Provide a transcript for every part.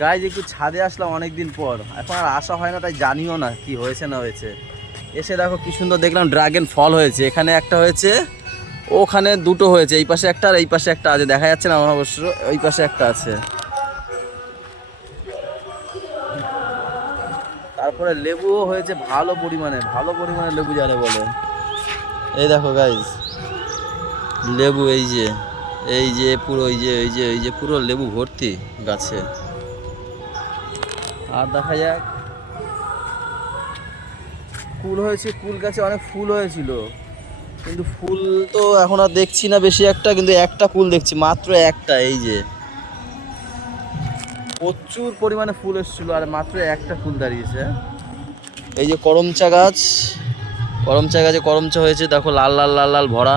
Guys একটু ছাদে আসলাম অনেকদিন পর, এখন আর আসা হয় না, তাই জানিও না কি হয়েছে না হয়েছে। এসে দেখো কি সুন্দর দেখলাম ড্রাগন ফল হয়েছে, এখানে একটা হয়েছে, ওখানে দুটো হয়েছে, এই পাশে একটা আর এই পাশে একটা আছে, দেখা যাচ্ছে না আমার অবশ্য, ওই পাশে একটা আছে। তারপরে লেবুও হয়েছে ভালো পরিমাণে, ভালো পরিমাণে লেবু যারে বলে। এই দেখো গাইজ লেবু, এই যে পুরো এই যে পুরো লেবু ভর্তি গাছে। আর দেখা যাক, কুল হয়েছে, কুল গাছে অনেক ফুল হয়েছিল, কিন্তু ফুল তো এখন আর দেখছি না বেশি একটা, কিন্তু একটা কুল দেখছি, মাত্র একটা। এই যে প্রচুর পরিমাণে ফুল এসেছিল আর মাত্র একটা ফুল দাঁড়িয়েছে। এই যে করমচা গাছ, করমচা গাছে করমচা হয়েছে, দেখো লাল লাল লাল লাল ভরা।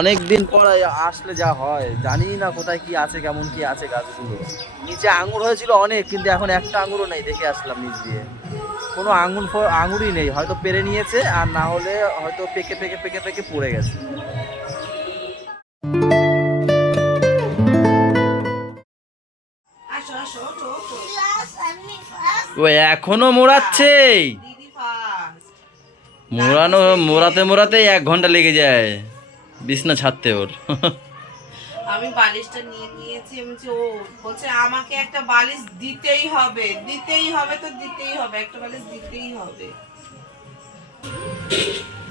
অনেক দিন পর আসলে যা হয়, জানি না কোথায় কি আছে, কেমন কি আছে গাছগুলো। নিচে আঙুর হয়েছিল অনেক, কিন্তু এখন একটা আঙুরও নেই, দেখে আসলাম নিচ দিয়ে, কোনো আঙুরই নেই, হয়তো পেরে নিয়েছে, আর না হলে হয়তো পেকে পেকে পেকে পেকে পড়ে গেছে। ও এখনো মোড়াচ্ছে, মোড়াতে মোড়াতে 1 ঘন্টা লেগে যায় বিছনা ছাড়তে ওর। আমি বালিশটা নিয়ে নিয়েছি, ও বলছে আমাকে একটা বালিশ দিতেই হবে, দিতেই হবে, তো দিতেই হবে, একটা বালিশ দিতেই হবে।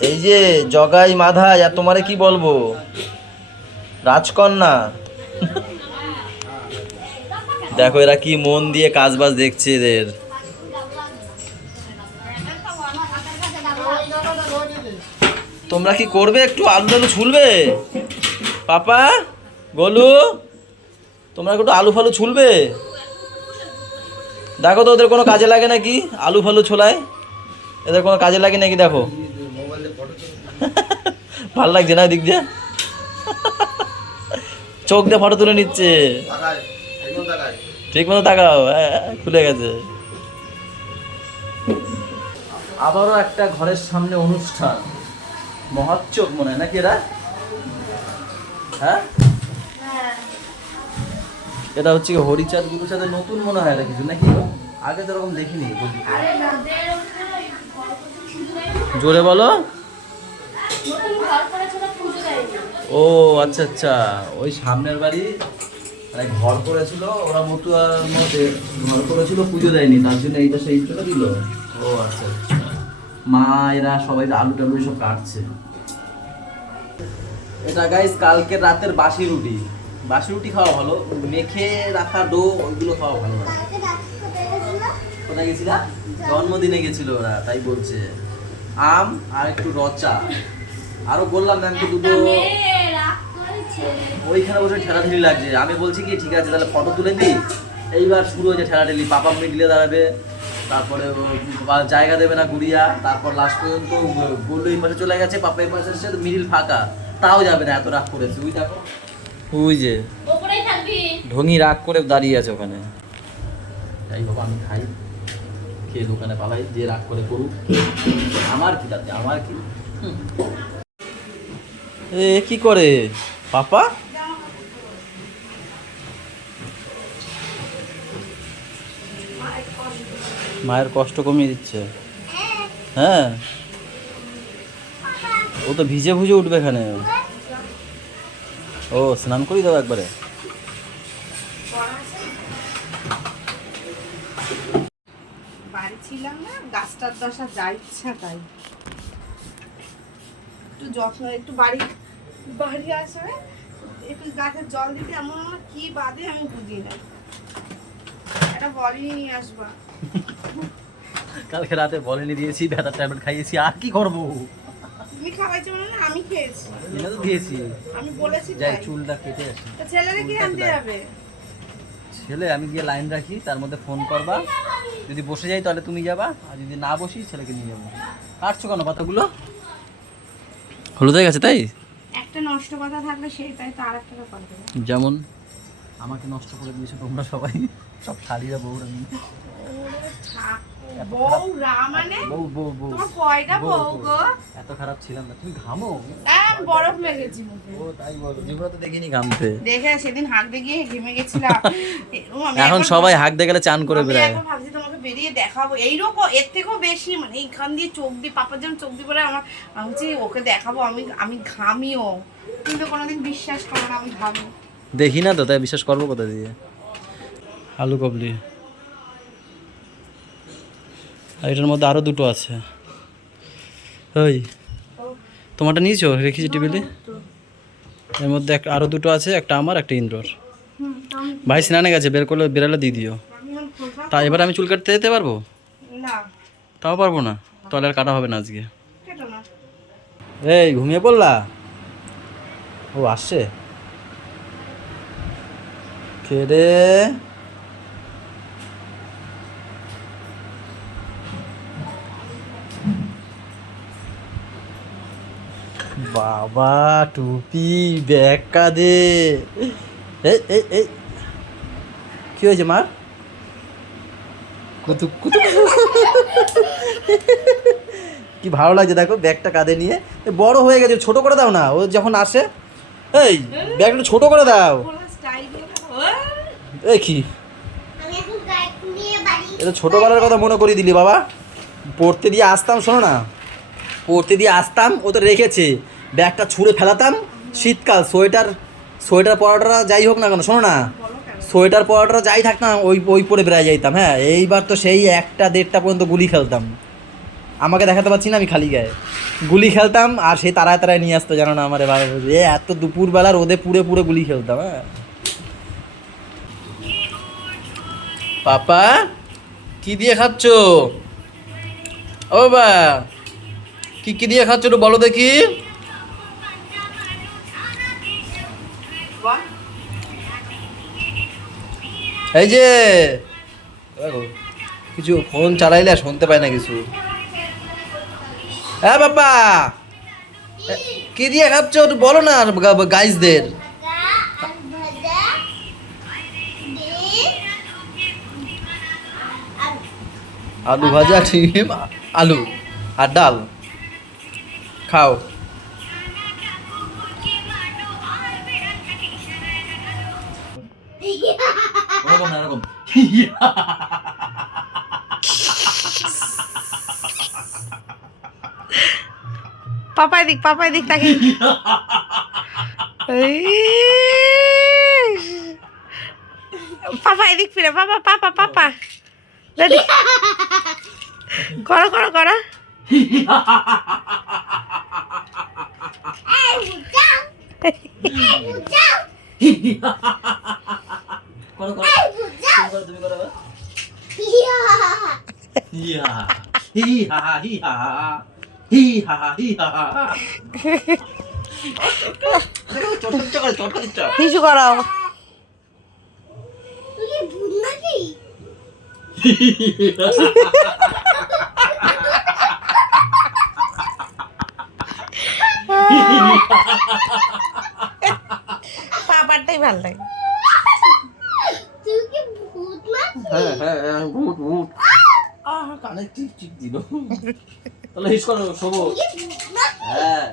এই যে জগাই মাধাই, আর তোমারে কি বলবো, রাজকন্যা। দেখো এরা কি মন দিয়ে কাজ বাজ দেখছে এদের। তোমরা কি করবে, একটু আলু টালু ছুলবে? পাপা, গোলু, তোমরা একটু আলু ফালু ছুলবে? দেখো তো ওদের কোনো কাজে লাগে নাকি আলু ফালু ছোলায়, এদের কোনো কাজে লাগে নাকি দেখো। ভাল লাগছে না দিক দিয়ে, চোখ দিয়ে ফটো তুলে নিচ্ছে, ঠিক মতো তাকাও, খুলে গেছে। আবারও একটা ঘরের সামনে অনুষ্ঠান, মহোৎসব মনে হয় নাকি এরা, হ্যাঁ এটা হচ্ছে কি হরিচাঁদ গুরুচাঁদের নতুন মনে হয় এটা কিছু নাকি, আগে তো এরকম দেখিনি। জোরে বলো। ও আচ্ছা আচ্ছা, ওই সামনের বাড়ি মানে ঘর করেছিল ওরা, মতুয়ার মধ্যে ঘর করেছিল, পুজো দেয়নি, তার জন্য এইটা সেই চলে দিল। ও আচ্ছা আচ্ছা, মা এরা সবাই আলু টালু সব কাটছে। এটা গাইস কালকে রাতের বাসি রুটি, বাসি রুটি খাওয়া ভালো, মেখে রাখা ডো ওইগুলো খাওয়া ভালো না। কোথায় গেছিলা? জন্মদিনে গেছিল ওরা, তাই বলছে। আম আর একটু রচা, আরো বললাম ম্যামকে দুটো, ওইখানে বসে ঠেলাঠেলি লাগছে। আমি বলছি কি ঠিক আছে তাহলে ফটো তুলে দিই, এইবার শুরু হয়েছে ঠেলাঠেলি, পাপা মিডলে দাঁড়াবে, তারপরে জায়গা দেবে না গুড়িয়া, তারপর লাস্ট পর্যন্ত বললো এই পাশে চলে গেছে, পাপা এই পাশে এসে মিডিল ফাঁকা, তাও যাবে না, এত রাগ করেছে। ওই দেখো, ওই যে ঢঙি রাগ করে দাঁড়িয়ে আছে ওখানে। যাই বাবা আমি খাই, খেয়ে দোকানে পালাই, যে রাগ করে করুক, আমার কি তাতে, আমার কি। এ কি করে পাপা, মায়ের কষ্ট কমিয়ে দিচ্ছে। হ্যাঁ ও তো ভিজে ভিজে উঠবে এখানে। ও স্নান করি দাও একবারে। বাড়ি ছিলাম না, গাছটার দশা যা ইচ্ছা তাই, একটু যত্ন, একটু বাড়ি বাড়ি আসবে, একটু গাছের জল দিতে এমন আমার কি বাদে আমি বুঝি না, একটা বলি নিয়ে আসবা। কালকে রাতে বলেনি দিয়েছি, ব্যথার ট্যাবলেট খাইয়েছি, আর কি করবো। তুমি খাওয়াইছো মানে না, আমি খেয়েছি, এটা তো দিয়েছি। আমি বলেছি যাই তাই। চুলটা কেটে আসি। তা ছেলেরে কি আনতে যাবে? ছেলে আমি গিয়ে লাইন রাখি, তার মধ্যে ফোন করবা, যদি বসে যাই তাহলে তুমি যাবা, আর যদি না বসি ছেলেকে নিয়ে যাবো। কাটছো কেন পাতাগুলো, হলুদ হয়ে গেছে তাই? একটা নষ্ট কথা থাকলে সেইটাই তো আর একটা ব্যাপার দেবে। যেমন আমাকে নষ্ট করে দিয়েছো তোমরা সবাই, সব শালিরা বউরা নিয়ে। ওরে থাক বউ রা মানে বউ বউ বউ তোমার কয়টা বউ গো? এত খারাপ ছিলাম না, তুমি ঘামো। বরফ লেগেছি মুখে। ও তাই বলো, জীবনে তো দেখিনি ঘামতে। দেখে সেদিন হাঁকতে গিয়ে ঘেমে গেছিলাম। এখন সবাই হাঁকতে গেলে চান করে বেড়ায়। আমি এখন ভাবছি তোমাকে বেরিয়ে দেখাবো এইরকম, এর থেকেও বেশি, মানে এইখান দিয়ে চোখ দিয়ে, পাপার যেমন চোখ দিয়ে পড়ে আমার, আমি বলছি ওকে দেখাবো আমি ঘামিও, কিন্তু কোনোদিন বিশ্বাস করো না আমি ঘামি। দেখি না তো, তাই বিশ্বাস করবো কোথা দিয়ে। আলু কাবলি, আর এটার মধ্যে আরো দুটো আছে। ওই তোমারটা নিয়েছো, রেখেছি টেবিলে। এর মধ্যে আরো দুটো আছে, একটা আমার, একটা ইন্দ্রর। ভাই স্নানে গেছে, বের করলে বেরালে দিয়ে দিও। তা এবার আমি চুল কাটতে যেতে পারবো? না তাও পারবো না, তাহলে আর কাটা হবে না আজকে। কেটো না। এই ঘুমিয়ে পড়লা? ও আসছে কে রে? বাবা টুপি, ব্যাগ কাঁধে। এই এই এই কি হয়েছে মার? কুতুক কুতুক। কি ভালো লাগছে দেখো ব্যাগটা কাঁধে নিয়ে। বড় হয়ে গেছে, ছোট করে দাও না ও যখন আসে। এই ব্যাগটা ছোট করে দাও। এই কি, এটা ছোটবেলার কথা মনে করিয়ে দিলি বাবা। পড়তে দিয়ে আসতাম, শোনো না, পড়তে দিয়ে আসতাম, ও তো রেখেছে, ব্যাগটা ছুঁড়ে ফেলাতাম। শীতকাল, সোয়েটার সোয়েটার পরাটা যাই হোক না কেন, শোনো না, সোয়েটার পরাটা যাই থাক না, ওই ওই পরে বেড়াই যাইতাম। হ্যাঁ, এইবার তো সেই 1টা 1:30টা পর্যন্ত গুলি খেলতাম। আমাকে দেখাতে পারছি না, আমি খালি গায়ে গুলি খেলতাম, আর সেই তারায় তারায় নিয়ে আসতো, জানো না আমার এবার এত দুপুরবেলা রোদে পুড়ে পুড়ে গুলি খেলতাম। হ্যাঁ পাপা কি দিয়ে খাচ্ছ? ও বা কি কি দিয়ে খাচ্ছ একটু বলো দেখি। এই যে দেখো, কিছু ফোন চালাইলে আর শুনতে পায় না কিছু। হ্যাঁ বাবা, কি দিয়ে খাচ্ছ একটু বলো না গাইজদের। আলু ভাজা, ডিম, আলু আর ডাল খাও। ওরকম না, এরকম। পাপাই দিক তাকে। পাপা এদিক ফিরে, পাপা রেডি করো। করো করো। তুমি করো। কিছু করো। পাপারটাই ভালো লাগে। হ্যাঁ ভূত ভূত কানে টিপ দিল। তাহলে হিস করো, শোবো। হ্যাঁ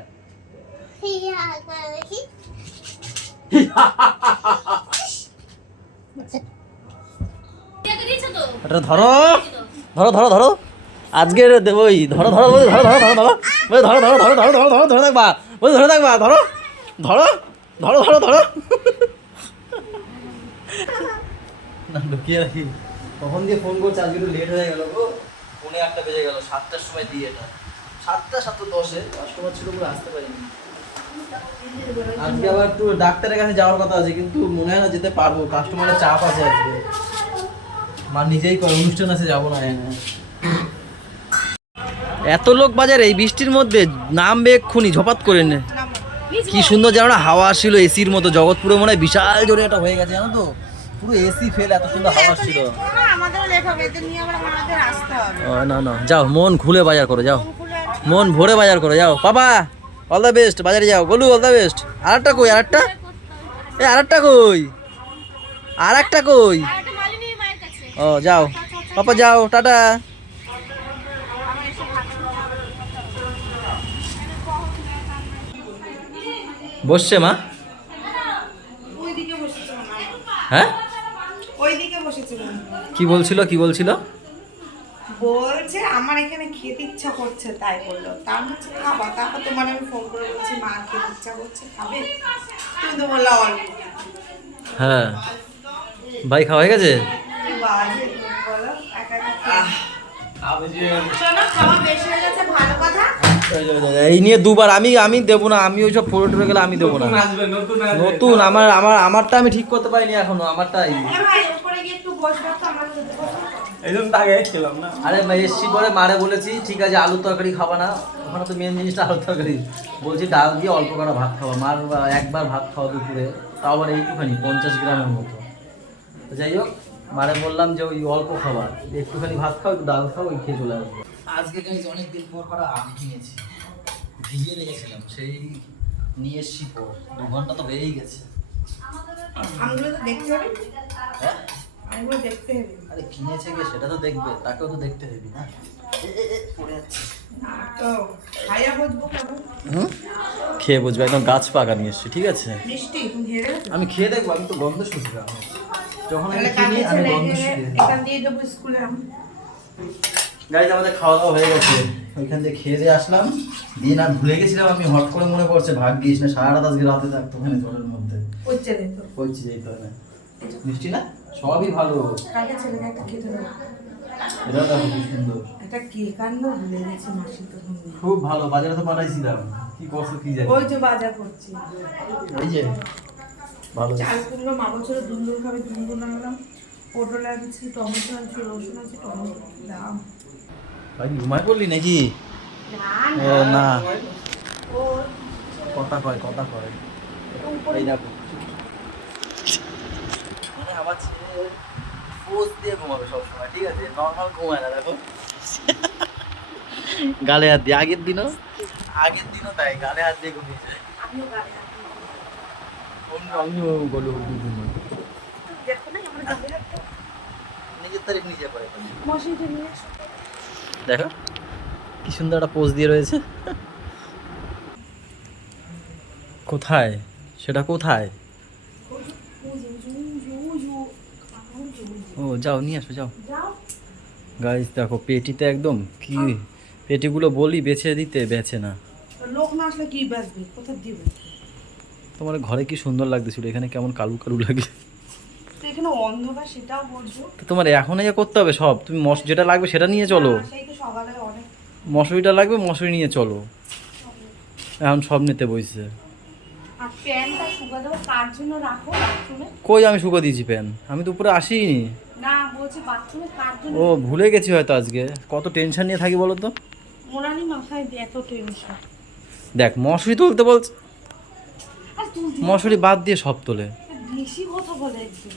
এটা ধরো ধরো ধরো ধরো আজকে ওই ধরো ধরো ধরো ধরো ধরো ধরো ধরো ধরো ধরো ধরো ধরো ধরো ধরে থাকবা, ওই ধরে থাকবা, ধরো ধরো ধরো ধরো ধরো। না ঢুকিয়ে রাখি, তখন দিয়ে ফোন করছে, আজকে একটু লেট হয়ে গেল গো, 1:45 বেজে গেল, 7টার সময় দিয়ে এটা 7:10 কাস্টমার ছিল বলে আসতে পারিনি। আজকে আবার একটু ডাক্তারের কাছে যাওয়ার কথা আছে, কিন্তু মনে হয় না যেতে পারবো, কাস্টমারের চাপ আছে আজকে। মা নিজেই কয় অনুষ্ঠান আছে, যাবো না। এত লোক বাজারে এই বৃষ্টির মধ্যে নামবে এক্ষুনি ঝপাত করে নে। কি সুন্দর জানো না, হাওয়া আসছিল এসির মতো, জগৎপুরে মনে হয় বিশাল জোরে এটা হয়ে গেছে জানো তো, পুরো এসি ফেল, এত সুন্দর হাওয়া আসছিল। না না যাও, মন খুলে বাজার করো, যাও মন ভরে বাজার করো, যাও পাপা অল দ্য বেস্ট, বাজারে যাও, গোলু অল দ্য বেস্ট। আরেকটা কই, আরেকটা কই, আরেকটা কই? ও যাও পাপা, যাও টাটা। বসছে মা? ওইদিকে বসেছে মনে হয়। হ্যাঁ, ওইদিকে বসেছে মনে হয়। কি বলছিল কি বলছিল? বলছে আমার এখানে খেতে ইচ্ছা করছে, তাই বললো। তার হচ্ছে খাবা, তারপর তোমার আমি ফোন করে বলছি মা খেতে ইচ্ছা করছে, খাবে? তুমি তো বললা অল্প। হ্যাঁ ভাই, খাওয়া হয়ে গেছে? কি বাজে তুমি বলো, একা একা শোনো, খাওয়া বেশি হয়ে গেছে, ভালো কথা। এই নিয়ে দুবার আমি দেবো না, আমি ওইসব ফটো টুরে গেলে আমি দেবো না। নতুন আমারটা আমি ঠিক করতে পারিনি এখনো, আমারটাই। হ্যাঁ ভাই, উপরে গিয়ে একটু বসবে তো, আমার সাথে বসো। এই জন্য আগে খেলাম না। আরে ভাই এসছি পরে মারে বলেছি ঠিক আছে আলুর তরকারি খাবা না, ওখানে তো মেন জিনিসটা আলুর তরকারি। বলছি ডাল দিয়ে অল্প করে ভাত খাওয়া, মার একবার ভাত খাওয়া দুপুরে, তাও আবার এইটুখানি 50 গ্রামের মতো। তো যাই হোক, মারে বললাম যে ওই অল্প খাবার, একটুখানি ভাত খাও, একটু ডাল খাও, ওই খেয়ে চলে আসবো। আজকে গাইজ অনেকদিন পর করা আম কিনেছি, ভিজিয়ে রেখেছিলাম, সেই নিয়ে এসছি পর 2 ঘন্টা তো হয়েই গেছে। আমগুলো তো দেখতে হবে, হ্যাঁ, আমগুলো দেখতে হবে। আরে কিনেছে কে সেটা তো দেখবে, তাকেও তো দেখতে হবে না। পড়ে যাচ্ছে। না তো খাইয়া বুঝবো কেমন খেয়ে বুঝবে, একদম গাছ পাকা নিয়ে এসছি, ঠিক আছে? মিষ্টি। তুমি হেরে গেছো? আমি খেয়ে দেখবো, আমি তো গন্ধ শুনছিলাম যখন আমি তাহলে কিনি, কালকে আমি ছেলে গন্ধ গেলে শুনি। এখান দিয়ে যাবো স্কুলে। আমি গাইজ আমাদের খাওয়া দাওয়া হয়ে গেছে, ওইখান থেকে খেয়ে দিয়ে আসলাম, দিয়ে না ভুলে গেছিলাম আমি, হট করে মনে পড়ছে, ভাগ্যিস না সারা রাত আজকে রাতে থাকতো ওখানে জলের মধ্যে। হচ্ছে রে তো, বলছি যেই তো না মিষ্টি না, সবই ভালো। কালকে ছেলেকে একটা খেতে দেবো। এটাও দেখো কি সুন্দর, একটা কেক আনলো, ভুলে গেছে মাসি তখন। খুব ভালো, বাজারে তো পাঠাইছিলাম, কি করছো কি জানি। ওই যে বাজার করছি, এই যে ভালো। চাল কুমড়ো মা বছর দুন্দুল খাবে, দুন্দুল আনলাম, পটল আনছি, টমেটো আনছি, রসুন আনছি, টমেটো দাম। ভাই ঘুমাই পড়লি নাকি? ও না, কথা কয় কথা কয়। এই দেখো মানে আমার ছেলে পোজ দিয়ে ঘুমাবে সবসময়, ঠিক আছে? নর্মাল ঘুমায় না, দেখো গালে হাত দিয়ে। আগের দিনও তাই গালে হাত দিয়ে ঘুমিয়ে যায়। আমিও গাড়ি হাঁটি। আমিও গলে ঘুমাই, দেখো না আমার গাড়ি হাঁটতে। নিজের তারিফ নিজে পারে। মশিটা নিয়ে আসো। দেখো কি সুন্দর একটা পোজ দিয়ে রয়েছে। কোথায় সেটা, কোথায়? ও যাও নিয়ে আসো, যাও। যাও। গাইস দেখো পেটিতে একদম কি, পেটিগুলো বলি বেছে দিতে, বেছে না। লোক না আসলে কি বাঁচবে, কোথায় দিবে? তোমার ঘরে কি সুন্দর লাগতেছিল, এখানে কেমন কালু কালু লাগে। তো এখানে অন্ধকার, সেটাও বলছো। তো তোমার এখন ইয়ে করতে হবে সব, তুমি যেটা লাগবে সেটা নিয়ে চলো। না, সেই তো সকালে অনেক। মশুরিটা লাগবে, মশুরি নিয়ে চলো। এখন সব নিতে বইছে। আর প্যান্টটা শুকা দেবো, কার জন্য রাখো বাথরুমে? কই আমি শুকো দিয়েছি প্যান, আমি তো উপরে আসিনি। না বলছি বাথরুমে কার জন্য? ও ভুলে গেছি হয়তো, আজকে কত টেনশন নিয়ে থাকি বলো তো। মোনালি মাথায় এত টেনশন। দেখ মশুরি তুলতে বলছে, আর তুই মশুরি বাদ দিয়ে সব তোলে। বেশি কথা বলে একদিন।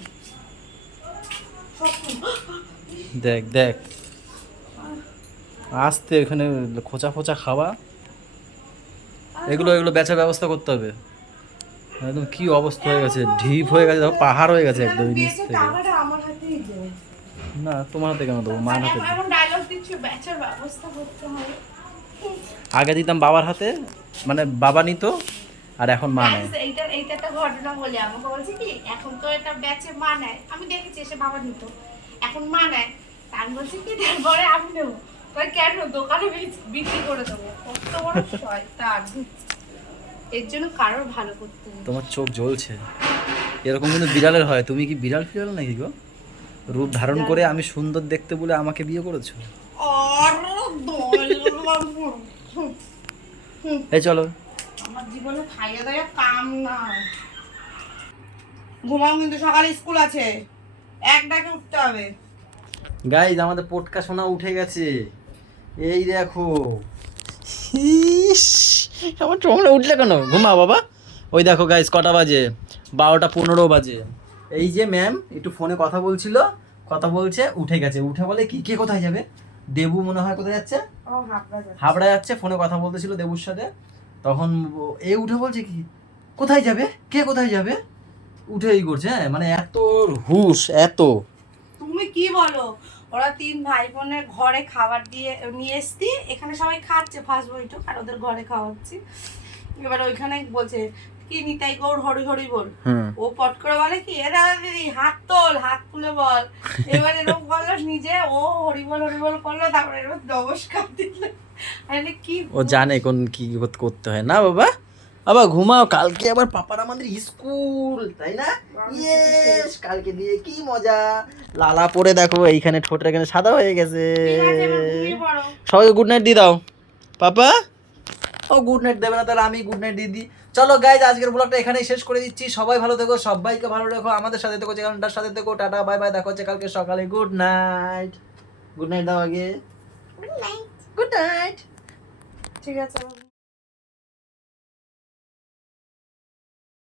দেখ দেখ আসতে এখানে খোঁচা খোঁচা খাওয়া, এগুলো বেচার ব্যবস্থা করতে হবে। একদম কি অবস্থা হয়ে গেছে, ঢিপ হয়ে গেছে, দেখো পাহাড় হয়ে গেছে একদম নিচ থেকে। টাকাটা আমার হাতেই দে। না তোমার হাতে কেন দেবো, মার হাতে দেবো। এমন ডায়লগ দিচ্ছি, বেচার ব্যবস্থা করতে হবে। আগে দিতাম বাবার হাতে, মানে বাবা নিত, আর এখন মা নেয়। এইটা একটা ঘটনা বলি, আমাকে বলছে কি এখন তো এটা ব্যাচে মা নেয়, আমি দেখেছি এসে বাবা নিত, এখন মা নেয়। তা আমি বলছি কি তারপরে আমি নেবো। কই কেন, দোকানে বিক্রি করে দেবো। কত বড় শয়তান, এর জন্য কারোর ভালো করতে হবে। তোমার চোখ জ্বলছে, এরকম কিন্তু বিড়ালের হয়। তুমি কি বিড়াল ফিরাল নাকি গো? রূপ ধারণ করে আমি সুন্দর দেখতে বলে আমাকে বিয়ে করেছো? এই চলো। আমার জীবনে খাইয়ে দাইয়া কাম নাই। ঘুমাও, কিন্তু সকালে স্কুল আছে, এক ডাকে উঠতে হবে। গাইজ আমাদের পটকা সোনা উঠে গেছে, এই দেখো। আমার চোখটা উঠলে কেন, ঘুমা বাবা। ওই দেখো গাইজ কটা বাজে, 12:15 বাজে। এই যে ম্যাম একটু ফোনে কথা বলছিল, কথা বলছে, উঠে গেছে। উঠে বলে কি, কে কোথায় যাবে? দেবু মনে হয় কোথায় যাচ্ছে, ও হাবড়া হাবড়া যাচ্ছে, ফোনে কথা বলতেছিল দেবুর সাথে। তখন এ উঠে বলছে কি, কোথায় যাবে, কে কোথায় যাবে, উঠেই করছে। হ্যাঁ মানে এত হুশ এত। তুমি কি বলো, ওরা 3 ভাই বোনের ঘরে খাবার দিয়ে নিয়ে এসছি, এখানে সবাই খাচ্ছে ফার্স্ট বইটুক, আর ওদের ঘরে খাওয়াচ্ছি। এবার ওইখানে বলছে কি নিতাই গৌর হরি হরি বল। হুম ও পট করে বলে কি এ দাদা দিদি হাত তোল, হাত তুলে বল। এবার এরকম বললো নিজে, ও হরি বল করলো, তারপরে এরকম নমস্কার দিল। আরে কি ও জানে কোন কি করতে হয় না বাবা। বাবা ঘুমাও, কালকে আবার পাপার আমাদের স্কুল, তাই না? ইয়েস, কালকে দিয়ে কি মজা। লালা পরে দেখো এইখানে ঠোঁটের এখানে সাদা হয়ে গেছে। ঠিক আছে, এবার ঘুমিয়ে পড়ো। সবাইকে গুড নাইট দিয়ে দাও পাপা। ও গুড নাইট দেবে না, তাহলে আমি গুড নাইট দিয়ে দিই। চলো গাইজ, আজকের ব্লগটা এখানেই শেষ করে দিচ্ছি। সবাই ভালো থেকো, সবাইকে ভালো রেখো, আমাদের সাথে থেকো, চ্যানেলটার সাথে থেকো। টাটা বাই বাই, দেখা হচ্ছে কালকে সকালে। Good night. গুড নাইট দাও আগে। Good night. ঠিক আছে।